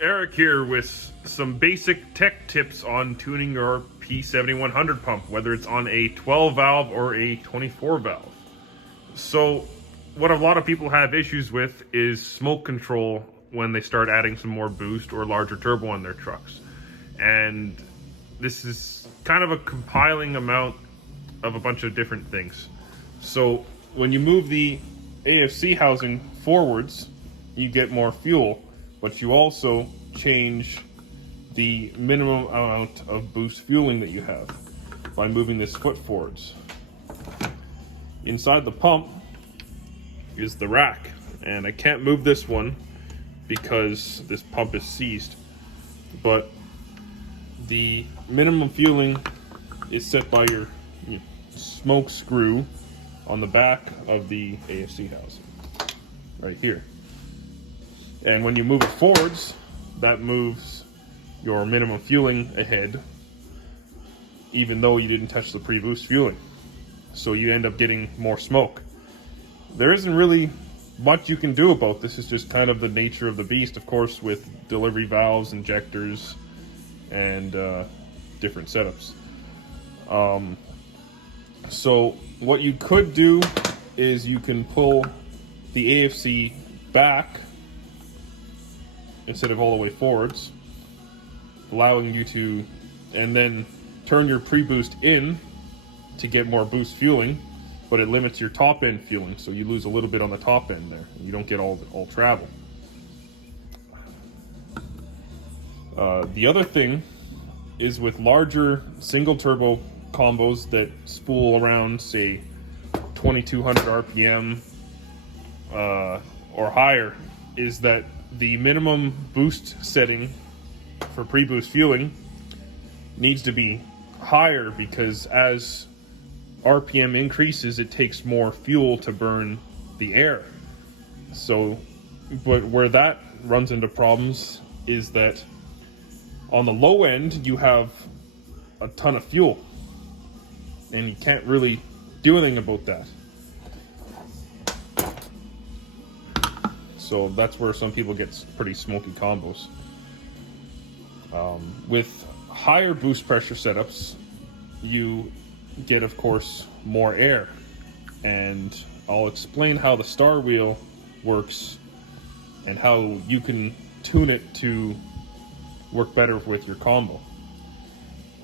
Eric here with some basic tech tips on tuning your P7100 pump, whether it's on a 12 valve or a 24 valve. So what a lot of people have issues with is smoke control when they start adding some more boost or larger turbo on their trucks. And this is kind of a compiling amount of a bunch of different things. So when you move the AFC housing forwards, you get more fuel, but you also change the minimum amount of boost fueling that you have by moving this foot forwards. Inside the pump is the rack, and I can't move this one because this pump is seized, but the minimum fueling is set by your smoke screw on the back of the AFC housing right here. And when you move it forwards, that moves your minimum fueling ahead, even though you didn't touch the pre-boost fueling. So you end up getting more smoke. There isn't really much you can do about this. It's just kind of the nature of the beast, of course, with delivery valves, injectors, and different setups. So what you could do is you can pull the AFC back instead of all the way forwards, allowing you to, and then turn your pre-boost in to get more boost fueling, but it limits your top end fueling, so you lose a little bit on the top end there. You don't get all travel. The other thing is with larger single turbo combos that spool around, say, 2200 RPM or higher, is that the minimum boost setting for pre-boost fueling needs to be higher, because as RPM increases, it takes more fuel to burn the air. So, but where that runs into problems is that on the low end, you have a ton of fuel, and you can't really do anything about that. So that's where some people get pretty smoky combos. With higher boost pressure setups, you get, of course, more air. And I'll explain how the star wheel works and how you can tune it to work better with your combo.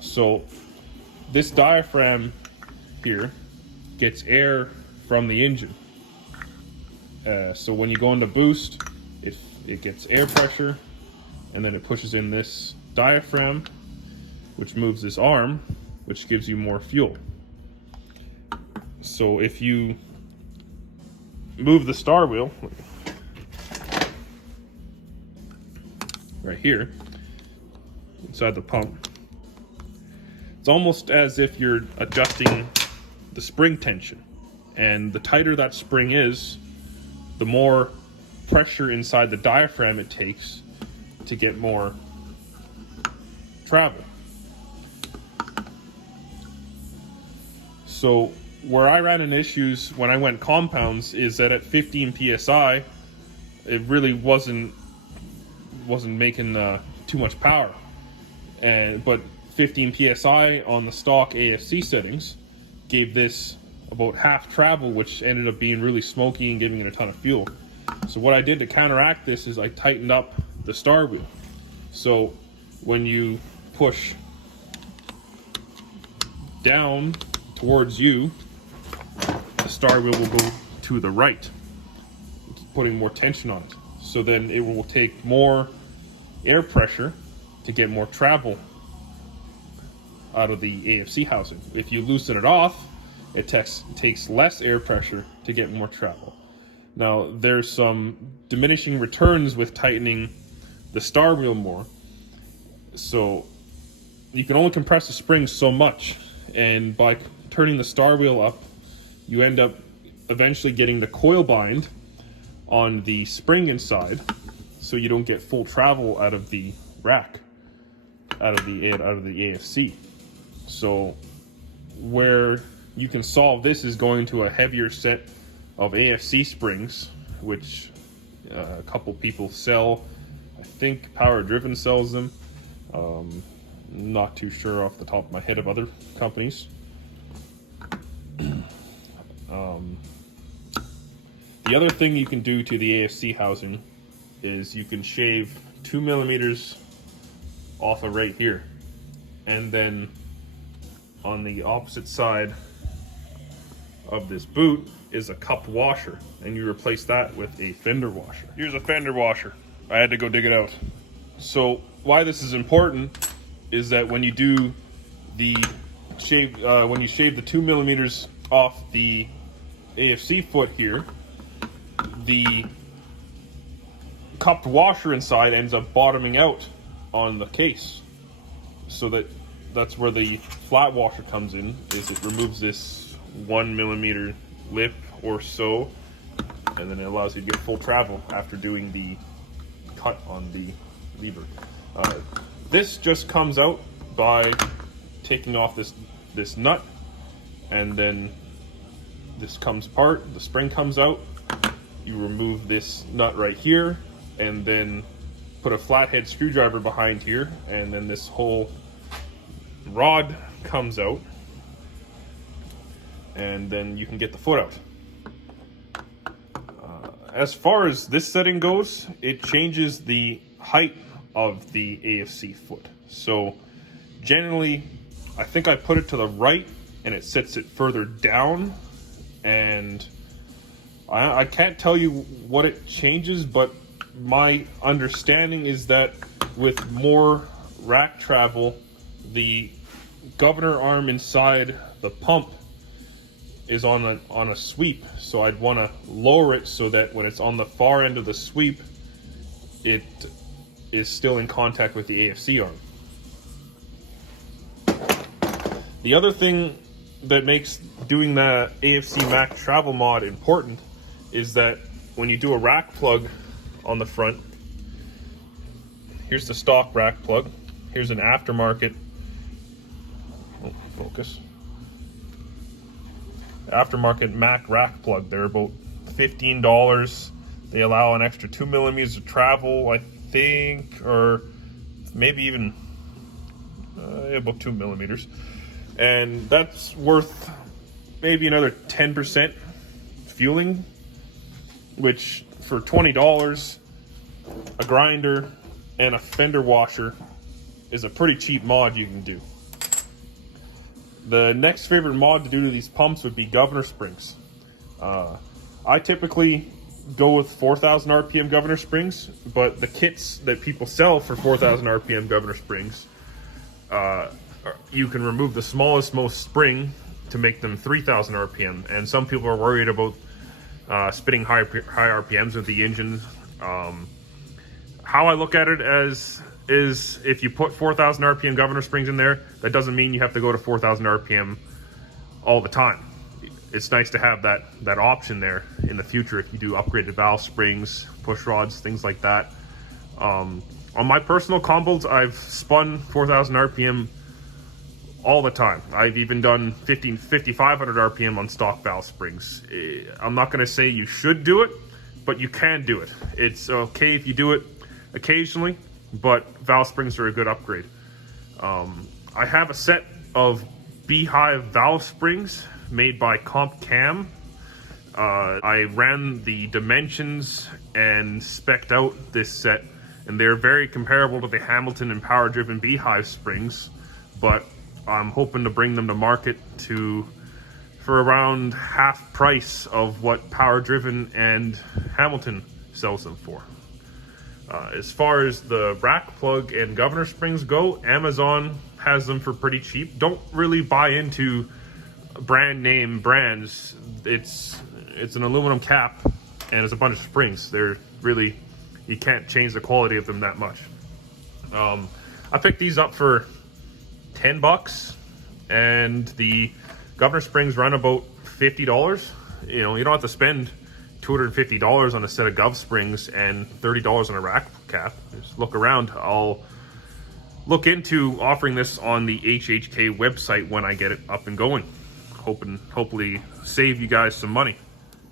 So this diaphragm here gets air from the engine. So when you go into boost, it gets air pressure, and then it pushes in this diaphragm, which moves this arm, which gives you more fuel. So if you move the star wheel right here inside the pump, it's almost as if you're adjusting the spring tension, and the tighter that spring is, the more pressure inside the diaphragm it takes to get more travel. So where I ran into issues when I went compounds is that at 15 psi, it really wasn't making too much power. But 15 psi on the stock AFC settings gave this about half travel, which ended up being really smoky and giving it a ton of fuel. So what I did to counteract this is I tightened up the star wheel. So when you push down towards you, the star wheel will go to the right, putting more tension on it. So then it will take more air pressure to get more travel out of the AFC housing. If you loosen it off, it takes less air pressure to get more travel. Now, there's some diminishing returns with tightening the star wheel more. So you can only compress the springs so much, and by turning the star wheel up, you end up eventually getting the coil bind on the spring inside, so you don't get full travel out of the rack, out of the AFC. So where you can solve this is going to a heavier set of AFC springs, which a couple people sell I think Power Driven sells them. Not too sure off the top of my head of other companies. The other thing you can do to the AFC housing is you can shave 2 millimeters off of right here, and then on the opposite side of this boot is a cupped washer, and you replace that with a fender washer. Here's a fender washer. I had to go dig it out. So why this is important is that when you do the shave, when you shave the 2 millimeters off the AFC foot here, the cupped washer inside ends up bottoming out on the case. So that's where the flat washer comes in, is it removes this 1 millimeter lip or so, and then it allows you to get full travel after doing the cut on the lever. This just comes out by taking off this nut, and then this comes apart, the spring comes out, you remove this nut right here, and then put a flathead screwdriver behind here, and then this whole rod comes out, and then you can get the foot out. As far as this setting goes, it changes the height of the AFC foot. So generally, I think I put it to the right and it sets it further down, and I can't tell you what it changes, but my understanding is that with more rack travel, the governor arm inside the pump is on a sweep, so I'd want to lower it so that when it's on the far end of the sweep, it is still in contact with the AFC arm. The other thing that makes doing the AFC Mac travel mod important is that when you do a rack plug on the front, here's the stock rack plug, here's an aftermarket, focus, aftermarket Mac rack plug. They're about $15. They allow an extra 2 millimeters of travel, I think, or maybe even about 2 millimeters, and that's worth maybe another 10% fueling, which for $20, a grinder and a fender washer is a pretty cheap mod you can do. The next favorite mod to do to these pumps would be governor springs. I typically go with 4,000 RPM governor springs, but the kits that people sell for 4,000 RPM governor springs, you can remove the smallest, most spring to make them 3,000 RPM, and some people are worried about spitting high RPMs with the engine. How I look at it is if you put 4,000 RPM governor springs in there, that doesn't mean you have to go to 4,000 RPM all the time. It's nice to have that option there in the future if you do upgraded valve springs, push rods, things like that. On my personal combos, I've spun 4,000 RPM all the time. I've even done 5,500 RPM on stock valve springs. I'm not going to say you should do it, but you can do it. It's okay if you do it occasionally, but valve springs are a good upgrade. I have a set of Beehive valve springs made by Comp Cam. I ran the dimensions and spec'd out this set, and they're very comparable to the Hamilton and Power Driven Beehive springs, but I'm hoping to bring them to market for around half price of what Power Driven and Hamilton sells them for. As far as the rack plug and governor springs go, Amazon has them for pretty cheap. Don't really buy into brand name brands. It's an aluminum cap and it's a bunch of springs. They're really, you can't change the quality of them that much. I picked these up for $10, and the governor springs run about $50. You know, you don't have to spend $250 on a set of gov springs and $30 on a rack cap. Just look around. I'll look into offering this on the HHK website when I get it up and going. Hopefully save you guys some money.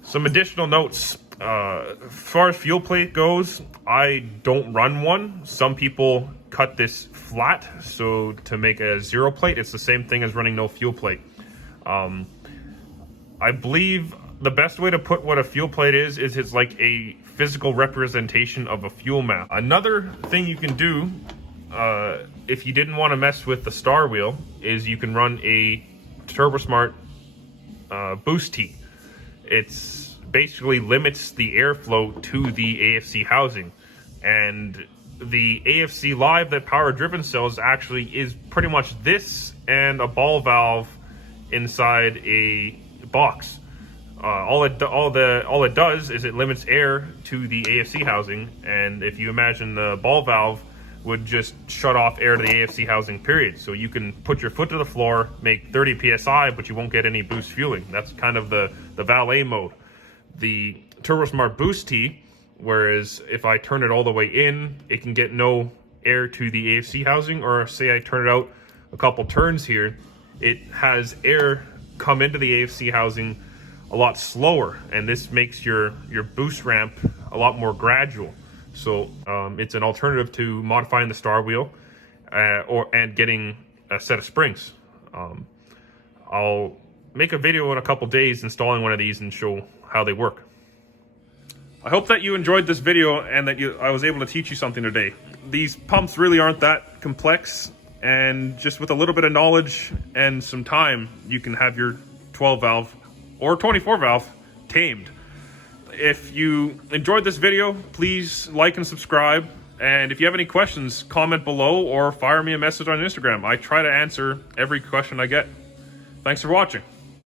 Some additional notes. As far as fuel plate goes, I don't run one. Some people cut this flat, so to make a zero plate, it's the same thing as running no fuel plate. I believe the best way to put what a fuel plate is it's like a physical representation of a fuel map. Another thing you can do, if you didn't want to mess with the star wheel, is you can run a TurboSmart boost tee. It's basically limits the airflow to the AFC housing, and the AFC Live that Power Driven sells actually is pretty much this and a ball valve inside a box. All it does is it limits air to the AFC housing, and if you imagine, the ball valve would just shut off air to the AFC housing, period. So you can put your foot to the floor, make 30 psi, but you won't get any boost fueling. That's kind of the valet mode. The TurboSmart Boost Tee, whereas if I turn it all the way in, it can get no air to the AFC housing, or say I turn it out a couple turns here, it has air come into the AFC housing a lot slower, and this makes your boost ramp a lot more gradual. So it's an alternative to modifying the star wheel and getting a set of springs. I'll make a video in a couple days installing one of these and show how they work. I hope that you enjoyed this video and that I was able to teach you something today. These pumps really aren't that complex, and just with a little bit of knowledge and some time, you can have your 12 valve or 24 valve tamed. If you enjoyed this video, please like and subscribe. And if you have any questions, comment below or fire me a message on Instagram. I try to answer every question I get. Thanks for watching.